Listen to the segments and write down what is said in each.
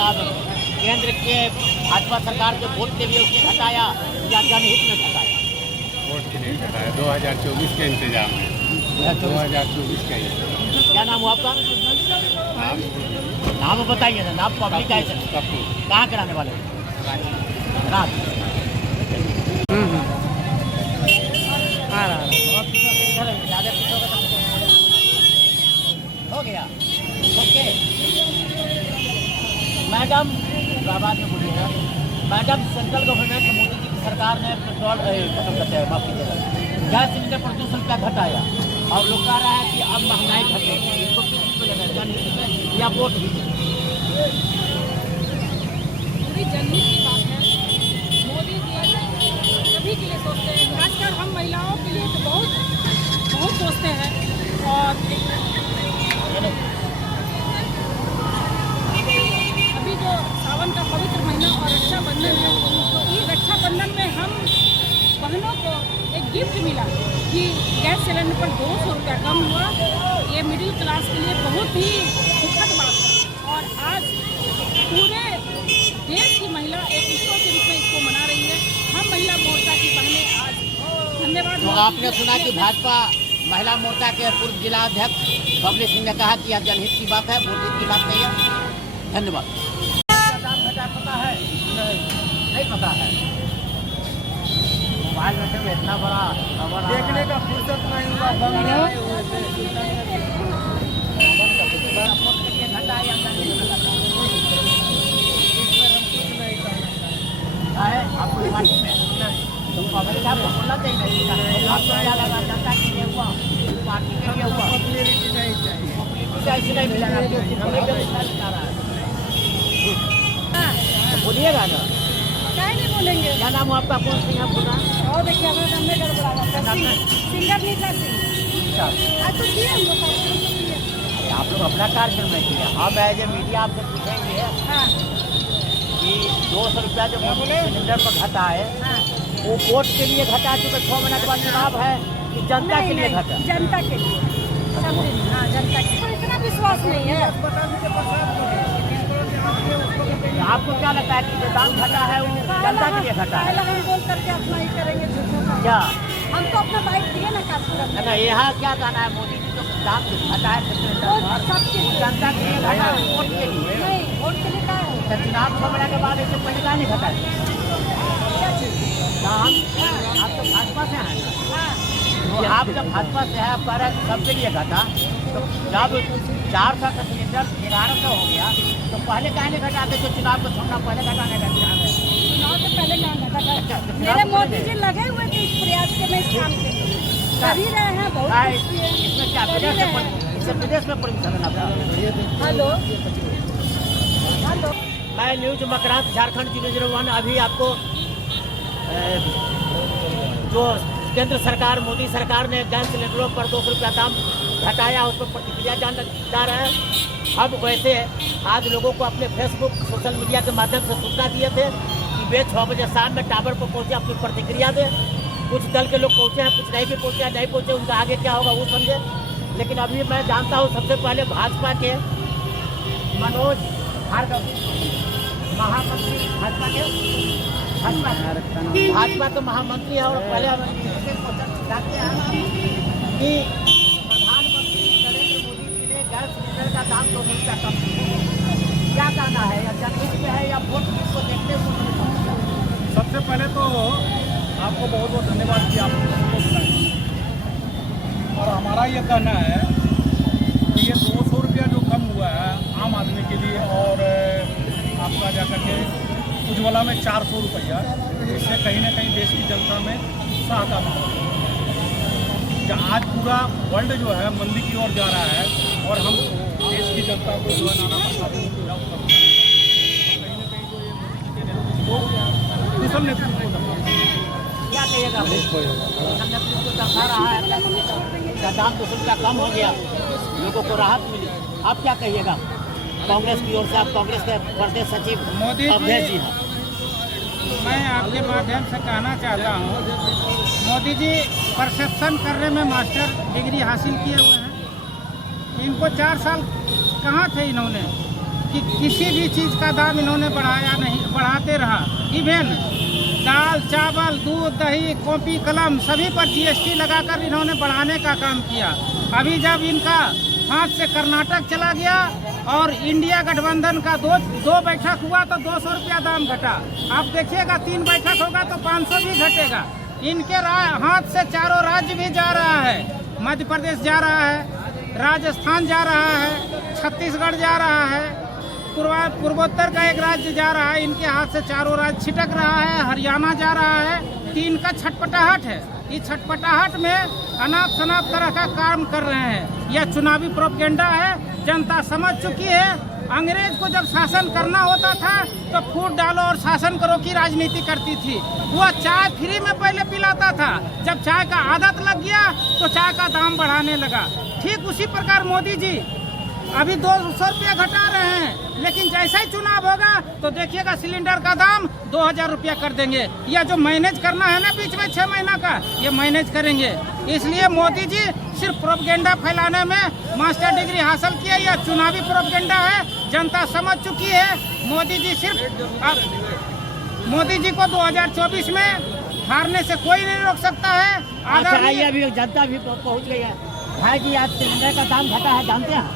साहब केंद्र के भाजपा सरकार के वोट के लिए उसने घटाया या जनहित में घटाया? वोट के लिए घटाया, 2024 का इंतजाम है, 2024 का ही। क्या नाम हुआ आपका? नाम बताइए ना, नाम पब्लिक है, कहाँ के रहने वाले? रात हो गया। ओके मैडम, बाद में बोलिएगा madam. Central government Modi ji की सरकार ने पेट्रोल खत्म करते हैं, माफ कीजिएगा, गैस सिलेंडर पर 200 रुपया घटाया और लोग कह रहा है कि अब महंगाई घटेगी। इसको किस चीज़ को लेकर, जनहित में या वोट भी? पूरी जनहित की बात है। मोदी जी सभी के लिए सोचते हैं, खासकर हम महिलाओं के लिए तो बहुत सोचते हैं। और अभी जो सावन का पवित्र महीना और रक्षाबंधन है, तो ये रक्षाबंधन में हम बहनों को एक गिफ्ट मिला कि गैस सिलेंडर पर 200 रुपया कम हुआ। ये मिडिल क्लास के लिए बहुत ही सुखद बात है और आज पूरे देश की महिला एक उत्सव के रूप में इसको मना रही है। हम महिला मोर्चा की बहनें आज धन्यवाद। तो आपने सुना कि भाजपा महिला मोर्चा के पूर्व जिला अध्यक्ष बबली सिंह ने कहा कि यह जनहित की बात है, वोट की बात नहीं है। धन्यवाद। दाम घटा पता है? नहीं पता है। मोबाइल में इतना बड़ा देखने का फुर्सत नहीं हुआ। घटा या आपको पार्टी में तुमको अमेरिका को बोलना चाहिए। आपको क्या लगा, जनता के लिए हुआ, पार्टी के लिए हुआ? ऐसे नहीं मिलेगा, बोलिएगा ना। क्या नहीं बोलेंगे? क्या नाम हो आपका? कौन सिंह आपको नाम? और देखिए हमें हमने गड़बड़ा सिंगर नीता सिंह आज तो किए हम लोग। आप लोग अपना कार्यक्रम में किया। हम एज ए मीडिया आपसे पूछेंगे कि 200 रुपया जो सिलेंडर पर घटा है, वो वोट के लिए घटा, चूँकि 6 महीने के बाद चुनाव है, कि जनता के लिए घटा? जनता के लिए, हाँ जनता के लिए। इतना विश्वास नहीं है। आपको क्या लगता है कि जो दाम घटा है वो जनता के लिए घटा है? हम बोल करके अपना ही करेंगे क्या? हम तो अपना बाइक दिए ना काफी। नहीं, यहाँ क्या कहना है, मोदी जी जो दाम घटा है जनता के लिए घटा है, वोट के लिए नहीं, वोट के लिए क्या है? तो चुनाव खबरा के बाद इससे पहले क्या नहीं घटा है दाम? आप तो भाजपा से हैं ना, तो आप जब भाजपा से है, आप कह रहे हैं सबके लिए घटा, तो जब 400 का सिलेंडर 1100 हो गया, तो पहले काहे नहीं घटाते? जो चुनाव को छोड़ना पहले घटाने का इंतजाम है। चुनाव से पहले ना घटा। मेरे मोदी जी लगे हुए थे इस प्रयास के, मैं इस काम के कर ही रहे हैं। बहुत इसमें क्या विदेश में परमिशन लेना पड़ा? हेलो, मैं न्यूज मकरांत झारखंड 001 अभी आपको जो केंद्र सरकार मोदी सरकार ने गैस सिलेंडरों पर 200 रुपया दाम घटाया, उस पर प्रतिक्रिया जानना चाह रहे हैं। अब वैसे आज लोगों को अपने फेसबुक सोशल मीडिया के माध्यम से सूचना दिए थे कि वे 6 बजे शाम में टावर पर पहुंचे, अपनी प्रतिक्रिया दें। कुछ दल के लोग पहुंचे हैं, कुछ नहीं भी पहुंचे, नहीं पहुंचे, उनका आगे क्या होगा वो समझे। लेकिन अभी मैं जानता हूँ सबसे पहले भाजपा के मनोज भार्गव, महामंत्री भाजपा के, भाजपा तो महामंत्री है। और पहले जानते हैं कि प्रधानमंत्री नरेंद्र मोदी जी ने गैस सिलेंडर का दाम 200 रुपया कम किया। क्या कहना है, या जनहित में है या वोट को देखते हुए? सबसे पहले तो आपको बहुत बहुत धन्यवाद कि आपको बताएं। और हमारा ये कहना है कि ये 200 रुपया जो कम हुआ है आम आदमी के लिए, और आपका जा करके उज्ज्वला में 400 रुपया, इससे कहीं ना कहीं देश की जनता में उत्साह का माहौल है। आज पूरा वर्ल्ड जो है मंदी की ओर जा रहा है और हम देश की जनता को जो है नाना प्रसाद कहीं ना कहीं जो ये मोदी के नेतृत्व को कुशल नेतृत्व क्या कहिएगा? नेतृत्व दर्शा रहा है, दाम 200 रुपया कम हो गया, लोगों को राहत मिली। आप क्या कहिएगा? कांग्रेस की ओर से, आप कांग्रेस के प्रदेश सचिव मोदी अवधेश जी हैं। मैं आपके माध्यम से कहना चाहता हूँ, मोदी जी परसेप्शन करने में मास्टर डिग्री हासिल किए हुए हैं। इनको 4 साल कहाँ थे इन्होंने? कि किसी भी चीज़ का दाम इन्होंने बढ़ाया नहीं, बढ़ाते रहा। इवन दाल, चावल, दूध, दही, कॉपी, कलम सभी पर GST लगाकर इन्होंने बढ़ाने का काम किया। अभी जब इनका हाथ से कर्नाटक चला गया और इंडिया गठबंधन का दो बैठक हुआ तो 200 रुपया दाम घटा। आप देखिएगा 3 बैठक होगा तो 500 भी घटेगा। इनके हाथ से चारों राज्य भी जा रहा है। मध्य प्रदेश जा रहा है, राजस्थान जा रहा है, छत्तीसगढ़ जा रहा है, पूर्वोत्तर का एक राज्य जा रहा है। इनके हाथ से चारों राज्य छिटक रहा है, हरियाणा जा रहा है। तो इनका छटपटाहट है। इस छटपटाहट में अनाप शनाप तरह का काम कर रहे हैं। यह चुनावी प्रोपेगेंडा है। जनता समझ चुकी है। अंग्रेज को जब शासन करना होता था तो फूट डालो और शासन करो की राजनीति करती थी। वह चाय फ्री में पहले पिलाता था। जब चाय का आदत लग गया तो चाय का दाम बढ़ाने लगा। ठीक उसी प्रकार मोदी जी अभी 200 रुपया घटा रहे हैं, लेकिन जैसा ही चुनाव होगा तो देखिएगा सिलेंडर का दाम 2000 रुपया कर देंगे। या जो मैनेज करना है ना बीच में 6 महीना का, ये मैनेज करेंगे। इसलिए मोदी जी सिर्फ प्रोपेगेंडा फैलाने में मास्टर डिग्री हासिल किया। यह चुनावी प्रोपेगेंडा है। जनता समझ चुकी है। मोदी जी मोदी जी को 2024 में हारने से कोई नहीं रोक सकता है। अच्छा, अभी जनता भी पहुंच गई है। भाई जी आज सिलेंडर का दाम घटा है, जानते हैं?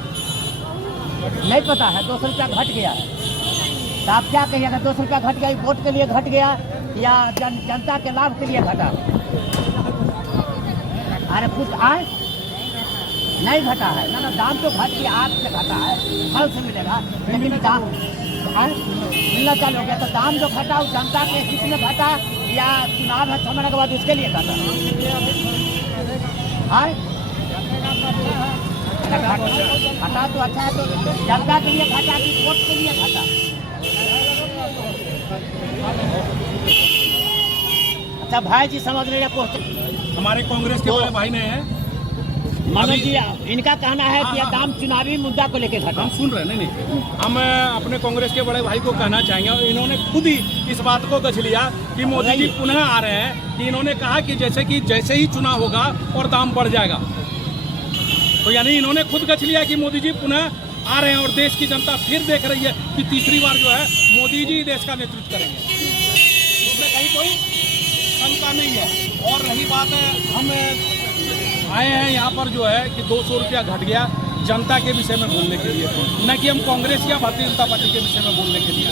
नहीं पता है। 200 रुपया घट गया है तो आप क्या कहिएगा? 200 रुपया घट गया, वोट के लिए घट गया या जनता के लाभ के लिए घटा? अरे कुछ आए नहीं घटा है ना। दाम तो घट गया, आज से घटा है, कल से मिलेगा, लेकिन दाम मिलना चालू हो गया। तो दाम जो घटा वो जनता के हित में घटा या चुनाव है 6 महीने के बाद उसके लिए घटा? घटा तो अच्छा है। तो जनता के लिए घटा कि वोट के लिए घटा? अच्छा भाई जी समझ रहे हैं। हमारे कांग्रेस के बड़े भाई ने मनोज जी इनका कहना है कि यह दाम चुनावी मुद्दा को लेकर घटा। हम सुन रहे हैं। नहीं, हम अपने कांग्रेस के बड़े भाई को कहना चाहेंगे। इन्होंने खुद ही इस बात को गछ लिया कि मोदी जी पुनः आ रहे हैं। कि इन्होंने कहा कि जैसे ही चुनाव होगा और दाम बढ़ जाएगा। तो यानी इन्होंने खुद गछ लिया कि मोदी जी पुनः आ रहे हैं और देश की जनता फिर देख रही है कि तीसरी बार जो है मोदी जी देश का नेतृत्व करेंगे। इसमें कहीं कोई शंका नहीं है। और रही बात हम आए हैं यहाँ पर जो है कि 200 रुपया घट गया जनता के विषय में बोलने के लिए, न कि हम कांग्रेस या भारतीय जनता पार्टी के विषय में बोलने के लिए।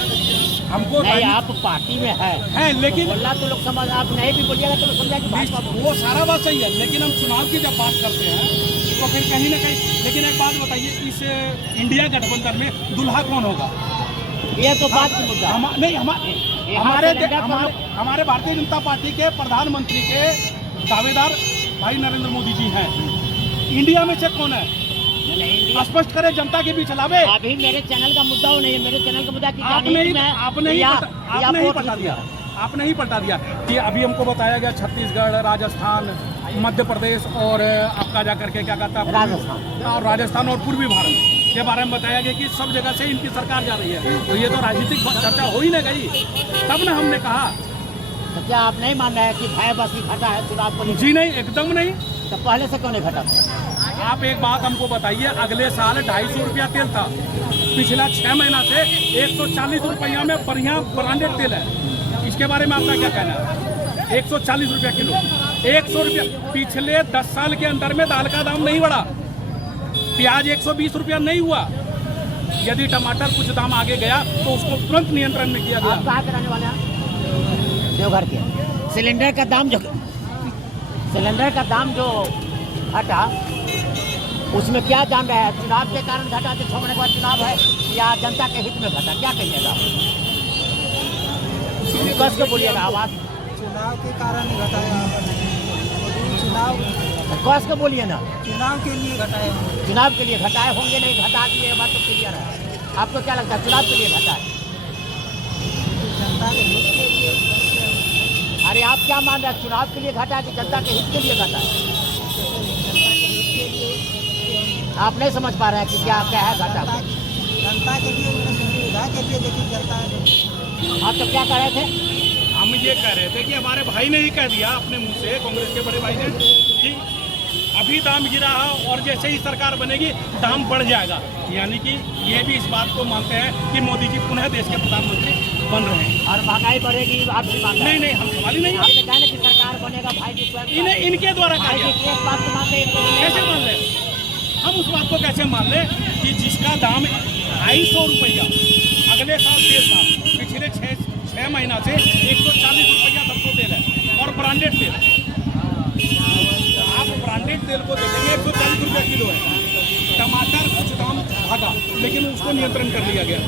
हमको नहीं, आप पार्टी में है लेकिन बोलना तो लोग समझ, आप नहीं भी बोलिएगा तो लोग समझेंगे। वो सारा बात सही है, लेकिन हम चुनाव की जब बात करते हैं तो फिर कहीं ना कहीं। लेकिन एक बात बताइए, इस इंडिया गठबंधन में दुल्हा कौन होगा? ये तो बात की मुद्दा नहीं, हमारे भारतीय जनता पार्टी के प्रधानमंत्री के दावेदार भाई नरेंद्र मोदी जी हैं। इंडिया में से कौन है? स्पष्ट करे, जनता के बीच लावे। अभी मेरे चैनल का मुद्दा नहीं है। मेरे चैनल का मुद्दा कि आपने ही पलटा दिया कि अभी हमको बताया गया छत्तीसगढ़, राजस्थान, मध्य प्रदेश और आपका जाकर के क्या कहता है राजस्थान और पूर्वी भारत के बारे में बताया गया कि सब जगह से इनकी सरकार जा रही है। तो ये तो राजनीतिक चर्चा हो ही नहीं गई। तब ना हमने कहा। तो क्या आप नहीं मान रहे हैं कि भय बस ही घटा है चुनाव को? जी नहीं, एकदम नहीं। तो पहले से क्यों नहीं घटा? आप एक बात हमको बताइए, अगले साल 250 रुपया तेल था। पिछला 6 महीना से 140 रुपया में बढ़िया ब्रांडेड तेल है। इसके बारे में आपका क्या कहना है? 140 रुपया किलो, 100 रुपया। पिछले 10 साल के अंदर में दाल का दाम नहीं बढ़ा। प्याज 120 रुपया नहीं हुआ। यदि टमाटर कुछ दाम आगे गया तो उसको तुरंत नियंत्रण में किया गया। आप कहाँ कराने वाले हैं? देवघर के। सिलेंडर का दाम जो घटा उसमें क्या जान रहे हैं? चुनाव के कारण घटा, जो 6 महीने के बाद चुनाव है, या जनता के हित में घटा? क्या कहिएगा? कस के बोलिएगा आवाज। चुनाव के कारण घटाया। चुनाव कस के बोलिए ना। चुनाव के लिए घटाए। चुनाव के लिए घटाए होंगे, नहीं घटा दिए, बात तो क्लियर है। आपको क्या लगता है चुनाव के लिए घटा है? जनता के हित के लिए। अरे आप क्या मान रहे हैं? चुनाव के लिए घटा है कि जनता के हित के लिए घटा है? आप नहीं समझ पा रहे हैं कि क्या है घटा? जनता के लिए, सुविधा के लिए, लेकिन जनता। आप तो क्या कह रहे थे? हम ये कह रहे थे कि हमारे भाई ने ही कह दिया अपने मुंह से, कांग्रेस के बड़े भाई ने, कि अभी दाम गिरा है और जैसे ही सरकार बनेगी दाम बढ़ जाएगा। यानी कि ये भी इस बात को मानते हैं कि मोदी जी पुनः देश के प्रधानमंत्री बन रहे हैं। और महंगाई बढ़ेगी आप भी मानते हैं? नहीं, हम सवाल ही नहीं। आपने कहा ना कि सरकार बनेगा, भाई जी स्वयं इनके द्वारा कहा भाई गया। जी एक बात को मानते हैं, एक को नहीं कैसे मान लें? हम उस बात को कैसे मान लें कि जिसका दाम 250 रुपया अगले साल तेल था, पिछले 6 महीना से 140 रुपया सबको तेल है, और ब्रांडेड तेल, आप ब्रांडेड तेल को देखेंगे 140 रुपया किलो है। टमाटर कुछ दाम भागा, लेकिन उसको नियंत्रण कर लिया गया।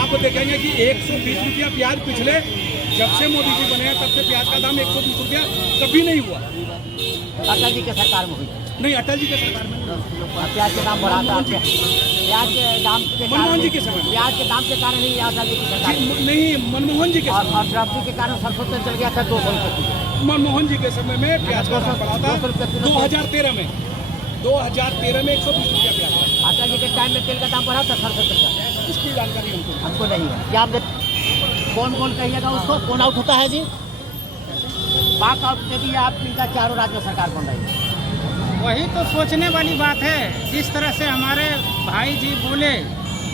आप देखेंगे कि 120 रुपया प्याज पिछले जब से मोदी जी बने हैं तब से प्याज का दाम 120 रुपया कभी नहीं हुआ। अटल जी के सरकार में हुई नहीं, अटल जी के सरकार में प्याज के दाम बढ़ा था। प्याज के दाम के मनमोहन जी के समय में। प्याज के दाम के कारण ही अटल जी की सरकार में। नहीं, मनमोहन जी के और समय सब्जी के कारण सरसों तेल चल गया था 200 रुपये किलो। मनमोहन जी के समय में प्याज का दाम बढ़ा था 2013 में 120 रुपया प्याज था। अटल जी के टाइम में तेल का दाम बढ़ा था सरसों तेल का? इसकी जानकारी हमको नहीं है। क्या आपने कौन कहिएगा उसको, कौन आउट होता है जी? बात आउट दे दिए आप, इनका चारों राज्य में सरकार बन रही है। वही तो सोचने वाली बात है। जिस तरह से हमारे भाई जी बोले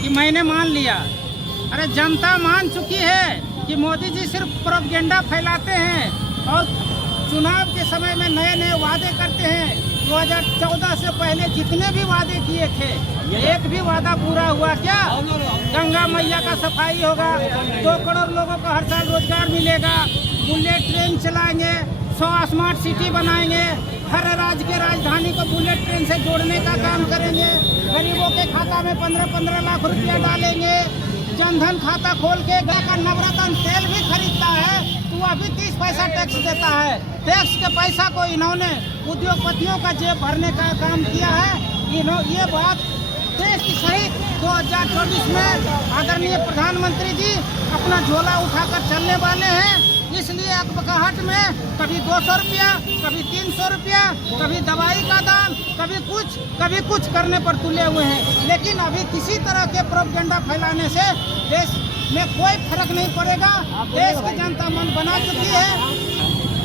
कि मैंने मान लिया, अरे जनता मान चुकी है कि मोदी जी सिर्फ प्रोपेगेंडा फैलाते हैं और चुनाव के समय में नए नए वादे करते हैं। 2014 से पहले जितने भी वादे किए थे, एक भी वादा पूरा हुआ क्या? गंगा मैया का सफाई होगा, 2 करोड़ लोगों को हर साल रोजगार मिलेगा, बुलेट ट्रेन चलाएंगे, 100 स्मार्ट सिटी बनाएंगे, हर राज्य के राजधानी को बुलेट ट्रेन से जोड़ने का काम करेंगे, गरीबों के खाता में 15-15 लाख रुपया डालेंगे, जनधन खाता खोल के गाय का नवरत्न तेल भी खरीदता है तो अभी 30 पैसा टैक्स देता है। टैक्स के पैसा को इन्होंने उद्योगपतियों का जेब भरने का काम किया है। ये बात देश की सहित 2024 में आदरणीय प्रधानमंत्री जी अपना झोला उठाकर चलने वाले हैं। इसलिए अकबकाहट में कभी 200 रुपया, कभी 300 रुपया, कभी दवाई का दाम, कभी कुछ करने पर तुले हुए हैं। लेकिन अभी किसी तरह के प्रोपेगेंडा फैलाने से देश में कोई फर्क नहीं पड़ेगा। देश की जनता मन बना चुकी है।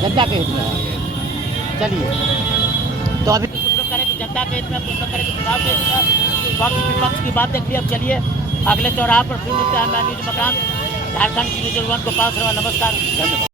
जनता के हित में चलिए, तो अभी कुछ लोग करें कि जनता के हित में, कुछ लोग करें कि चुनाव के हित में। पक्ष विपक्ष की बात देख ली। अब चलिए अगले चौराहे पर फिर मिलते हैं। मैं न्यूज मकान, झारखंड की न्यूज 1 को पास रहा। नमस्कार, धन्यवाद।